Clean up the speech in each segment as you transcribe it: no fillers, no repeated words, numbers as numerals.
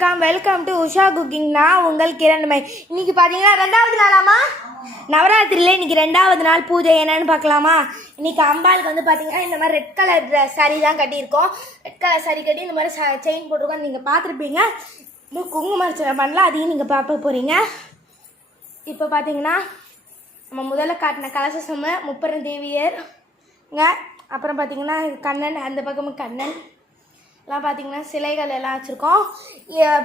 வணக்கம், welcome to Usha cooking. நான் உங்கள் கிரண்மய். இன்னைக்கு பார்த்தீங்கன்னா 2வது நாளாமா நவராத்திரியில். இன்னைக்கு 2வது நாள் பூஜை. என்னன்னு பார்க்கலாமா? இன்னைக்கு அம்பாளுக்கு வந்து பார்த்தீங்கன்னா இந்த மாதிரி ரெட் கலர் சாரீ தான் கட்டியிருக்கோம். ரெட் கலர் சாரீ கட்டி இந்த மாதிரி செயின் போட்டிருக்கோம். நீங்கள் பார்த்துருப்பீங்க. இன்னும் குங்குமர்ச்சனை பண்ணலாம், அதையும் நீங்கள் பார்க்க போகிறீங்க. இப்போ பார்த்தீங்கன்னா நம்ம முதல்ல காட்டின கலச சொம்ம முப்பெரும் தேவியர்ங்க. அப்புறம் பார்த்தீங்கன்னா கண்ணன், அந்த பக்கமும் கண்ணன் எல்லாம் பார்த்தீங்கன்னா சிலைகள் எல்லாம் வச்சுருக்கோம்.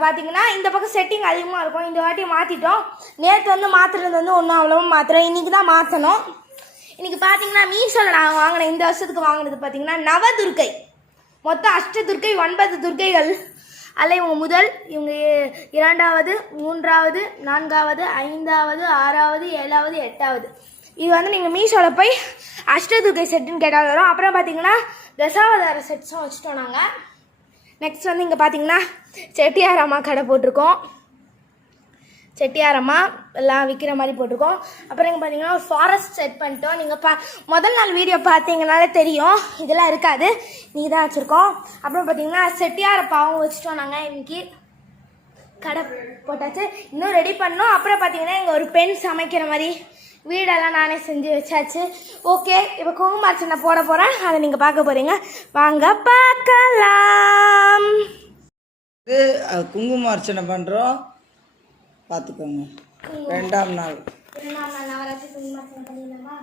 பார்த்தீங்கன்னா இந்த பக்கம் செட்டிங் அதிகமாக இருக்கும். இந்த வாட்டி மாற்றிட்டோம். நேற்று வந்து மாற்றுறது வந்து ஒன்றும் அவ்வளோவும் மாற்றுறோம். இன்றைக்கி தான் மாற்றணும். இன்றைக்கி பார்த்தீங்கன்னா மீஷோவில் நான் வாங்கினேன். இந்த வருஷத்துக்கு வாங்கினது பார்த்தீங்கன்னா நவதுர்க்கை. மொத்தம் அஷ்டதுர்க்கை 9 துர்க்கைகள். அதில் இவங்க முதல், இவங்க 2வது, 3வது, 4வது, 5வது, 6வது, 7வது, 8வது. இது வந்து நீங்கள் மீஷோவில் போய் அஷ்டதுர்க்கை செட்டுன்னு கேட்டால் வரும். அப்புறம் பார்த்தீங்கன்னா தசாவதார செட்ஸும் வச்சுட்டோம் நாங்கள். நெக்ஸ்ட் வந்து இங்கே பார்த்தீங்கன்னா செட்டியாரம்மா கடை போட்டிருக்கோம். செட்டியாரம்மா எல்லாம் விற்கிற மாதிரி போட்டிருக்கோம். அப்புறம் இங்கே பார்த்தீங்கன்னா ஒரு ஃபாரஸ்ட் செட் பண்ணிட்டோம். நீங்கள் முதல் நாள் வீடியோ பார்த்தீங்கனாலே தெரியும், இதெல்லாம் இருக்காது, நீங்கள் தான் வச்சுருக்கோம். அப்புறம் பார்த்தீங்கன்னா செட்டியாரப்பாவும் வச்சுட்டோம் நாங்கள். இன்னைக்கு கடை போட்டாச்சு, இன்னும் ரெடி பண்ணோம். அப்புறம் பார்த்தீங்கன்னா இங்கே ஒரு பெண் சமைக்கிற மாதிரி வீடெல்லாம் நானே செஞ்சு வச்சாச்சு. ஓகே, இப்போ குங்குமார்ச்சனை போட போகிறேன், அதை நீங்கள் பார்க்க போகிறீங்க. வாங்க பார்க்கலாம். குங்குமார்ச்சனை பண்ணுறோம், பார்த்துக்கோங்க. 2ஆம் நாள் நவராத்திரி குங்குமார்ச்சனை பண்ணிடலாமா?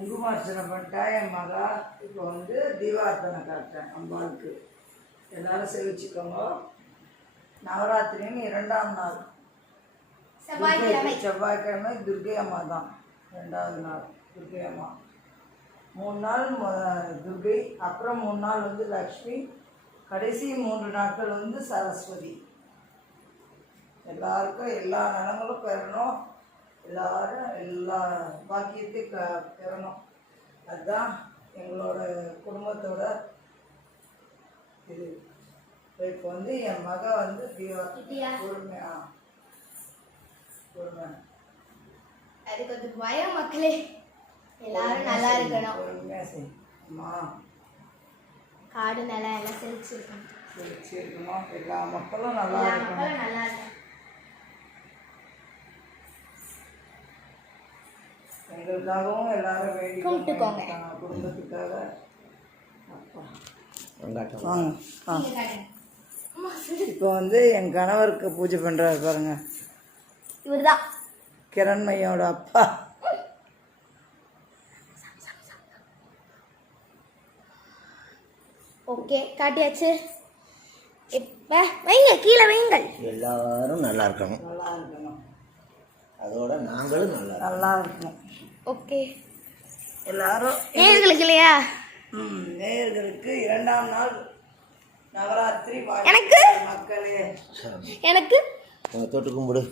குங்குமார்ச்சனை பண்ணிட்டா என் மகா. இப்போ வந்து தீபார்த்தனை காட்டுறேன் அம்பாளுக்கு. எல்லாரும் செவிச்சுக்கோங்க. நவராத்திரின்னு 2ஆம் நாள் செவ்வாய்க்கிழமை துர்கை அம்மா தான். 2வது நாள் துர்கை அம்மா. 3 நாள் துர்கை, அப்புறம் 3 நாள் வந்து லக்ஷ்மி, கடைசி 3 நாட்கள் வந்து சரஸ்வதி. எல்லாருக்கும் எல்லா நலங்களும் பெறணும், எல்லாரும் எல்லா பாக்கியத்தையும் பெறணும். அதுதான் எங்களோட குடும்பத்தோட இது. இப்போ வந்து என் மக வந்து பொறுமையா அது கொஞ்சம் பயம் மக்களே. எல்லாரும் நல்லா இருக்கணும். பொறுமையா செய்யுமா. காடு நல்லா எல்லாம் செழிச்சிருக்கணும். செழிச்சிருக்கணும். எல்லா மக்களும் நல்லா இருக்கணும். நல்லா இருக்கும். எங்களுக்காகவும் எல்லாரும் வேண்டி கும்பிட்டுக்கோங்க. குடும்பத்துக்காக. வாங்க. இப்போ வந்து என் கணவருக்கு பூஜை பண்றாரு பாருங்க. இவர்தான் கிரண்மையோட அப்பா. ஓகே காட்டியாச்சு. இப்ப வைங்க, கீழே வைங்கள். எல்லாரும் நல்லா இருக்கணும், நல்லா இருக்கணும். அதோட நாங்களும் நல்லா இருக்கணும். ஓகே எல்லாரும் நேயர்களுக்கு இல்லையா? நேயர்களுக்கு 2ஆம் நாள் நவராத்திரி எனக்கு மக்களே. எனக்கு தொட்டு கும்பிடு.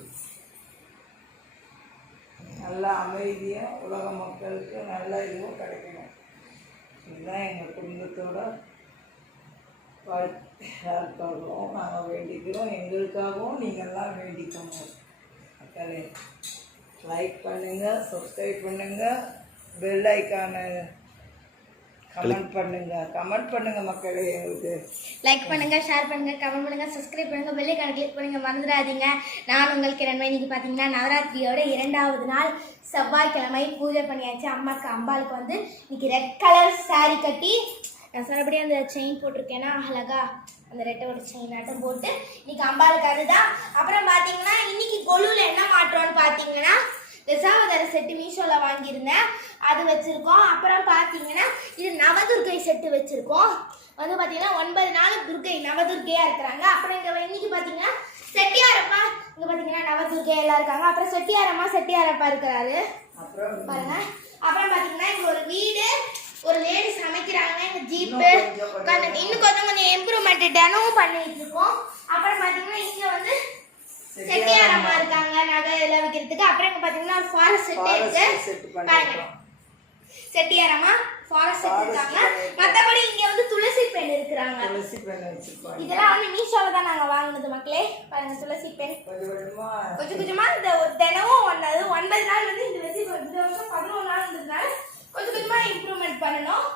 நல்ல அமைதியும் உலக மக்களுக்கு நல்ல இதுவும் கிடைக்கணும். இதுதான் எங்கள் குடும்பத்தோட வாழ்க்கையாகவும் நாங்கள் வேண்டிக்கிறோம். எங்களுக்காகவும் நீங்கள்லாம் வேண்டிக்கோங்க மக்களே. லைக் பண்ணுங்கள், சப்ஸ்கிரைப் பண்ணுங்கள், பெல் ஐக்கானை கமெண்ட் பண்ணுங்க மக்களே. எங்களுக்கு லைக் பண்ணுங்க, ஷேர் பண்ணுங்க, கமெண்ட் பண்ணுங்க, சப்ஸ்கிரைப் பண்ணுங்க, பெல் ஐகானை கிளிக் பண்ணுங்க, மறந்துடாதீங்க. நான் உங்கள் கிரண்மை. இன்னைக்கு பார்த்தீங்கன்னா நவராத்திரியோட 2வது நாள் செவ்வாய்க்கிழமை பூஜை பண்ணியாச்சு. அம்பாளுக்கு வந்து இன்னைக்கு ரெட் கலர் saree கட்டி, நான் சொன்னபடியே அந்த செயின் போட்டிருக்கேன்னா அழகா அந்த ரெட்டோட செயின் ஆட்டம் போட்டு இன்னைக்கு அம்பாளுக்கு அதுதான். அப்புறம் பார்த்தீங்கன்னா இன்னைக்கு கொலுவில் என்ன மாற்றோன்னு பார்த்தீங்கன்னா தசாவதார செட்டு மீஷோவில் வாங்கியிருந்தேன், அது வச்சுருக்கோம். அப்புறம் பார்த்தீங்கன்னா இது நவதுர்கை செட்டு வச்சுருக்கோம். வந்து பார்த்தீங்கன்னா 9 நாள் துர்கை நவதுர்கையாக இருக்கிறாங்க. அப்புறம் இங்கே இன்னைக்கு பார்த்தீங்கன்னா செட்டியாரப்பா, இங்கே பார்த்தீங்கன்னா நவதுர்கை எல்லாம் இருக்காங்க. அப்புறம் செட்டியாரப்பா இருக்கிறாரு பாருங்க. அப்புறம் பார்த்தீங்கன்னா இங்கே ஒரு வீடு, ஒரு லேடி சமைக்கிறாங்க, இங்கே ஜீப்பு, இன்னும் கொஞ்சம் இம்ப்ரூவ்மெண்ட் டெனவும் பண்ணிட்டு இருக்கோம். அப்புறம் பார்த்தீங்கன்னா இங்கே வந்து செட்டியாரம்மா இருக்காங்க நகை எல்லாம் விற்கிறதுக்கு. அப்புறம் இங்க பாத்தீங்கன்னா ஒரு ஃபாரஸ்ட் செட் இருக்கு பாருங்க. செட்டியாரம்மா ஃபாரஸ்ட் செட் இருக்காங்க. மத்தபடி இங்க வந்து துளசி பெண் இருக்கிறாங்க. இதெல்லாம் வந்து மீஷோல தான் நாங்க வாங்குனது மக்களே. பாருங்க துளசி பெண் கொஞ்சம் கொஞ்சமா இந்த தினமும் 9 நாள் வந்து இந்த வருஷம் 11 நாள் இருந்ததுனால கொஞ்சம் கொஞ்சமா இம்ப்ரூவ்மெண்ட் பண்ணணும்.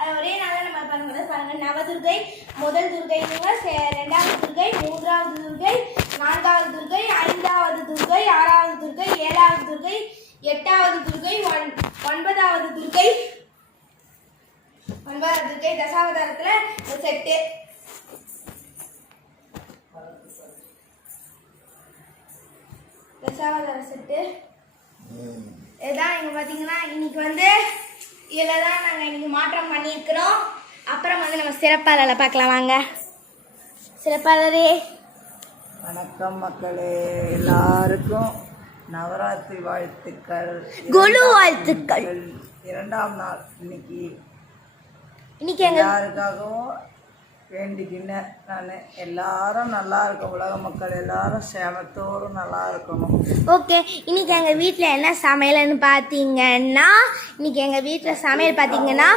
அது ஒரே நாள நம்ம பண்ணுறது பாருங்க. நவதுர்கை, முதல் துர்கை, 2வது துர்கை, 3வது துர்கை, 4வது துர்கை, 5வது துர்கை, 6வது துர்கை, 7வது துர்கை, 8வது துர்கை, 9வது துர்கை, 9வது துர்கை தசாவதாரத்துல செட்டு. தசாவதார செட்டு இதான். இங்க பாத்தீங்கன்னா இன்னைக்கு வந்து இதில் தான் நாங்கள் இன்னைக்கு மாற்றம் பண்ணியிருக்கிறோம். அப்புறம் வந்து நம்ம சிறப்பாளரை பார்க்கலாம் வாங்க. சிறப்பாளரே வணக்கம் மக்களே. எல்லாருக்கும் நவராத்திரி வாழ்த்துக்கள், குரு வாழ்த்துக்கள். 2ஆம் நாள் இன்னைக்கு எங்க எல்லாருக்காகவும் வேண்டிக்கினேன் நான். எல்லாரும் நல்லா இருக்கும், உலக மக்கள் எல்லாரும் சேமத்தோடு நல்லா இருக்கணும். ஓகே, இன்னைக்கு எங்கள் வீட்டில் என்ன சமையல்னு பார்த்தீங்கன்னா, இன்னைக்கு எங்கள் வீட்டில் சமையல் பார்த்தீங்கன்னா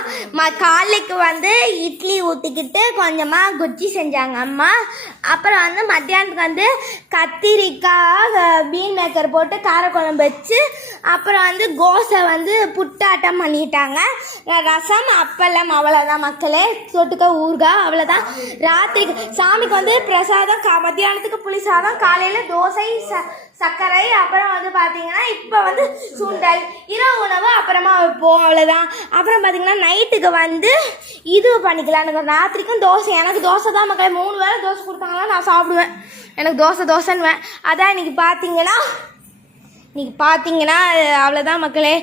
காலைக்கு வந்து இட்லி ஊற்றிக்கிட்டு கொஞ்சமாக குச்சி செஞ்சாங்க அம்மா. அப்புறம் வந்து மத்தியானத்துக்கு வந்து கத்திரிக்காய் பீன் மேக்கர் போட்டு காரக்குழம்பு வச்சு, அப்புறம் வந்து கோசை வந்து புட்டாட்டம் பண்ணிட்டாங்க. ரசம் அப்பளம், அவ்வளோதான் மக்களே. தொட்டுக்க ஊறுகாய், அவ்வளோதான். ராத்திரிக்கு சாமிக்கு வந்து பிரசாதம், மத்தியானத்துக்கு புளி சாதம், காலையில் தோசை சர்க்கரை, அப்புறம் வந்து பார்த்தீங்கன்னா இப்போ வந்து சுண்டல், இரவு உணவு அப்புறமா வைப்போம், அவ்வளோதான். அப்புறம் பார்த்தீங்கன்னா நைட்டுக்கு வந்து இது பண்ணிக்கலாம். ராத்திரிக்கும் தோசை. எனக்கு தோசை தான் மக்களே. 3 வேளை தோசை கொடுத்தாங்கன்னா நான் சாப்பிடுவேன். எனக்கு தோசைன்னுவேன். அதான் இன்னைக்கு பார்த்தீங்கன்னா அவ்வளோதான் மக்களே.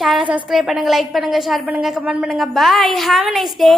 சேனல் சப்ஸ்கிரைப் பண்ணுங்கள், லைக் பண்ணுங்கள், ஷேர் பண்ணுங்கள், கமெண்ட் பண்ணுங்கள். பாய், ஹாவ் அ நைஸ் டே.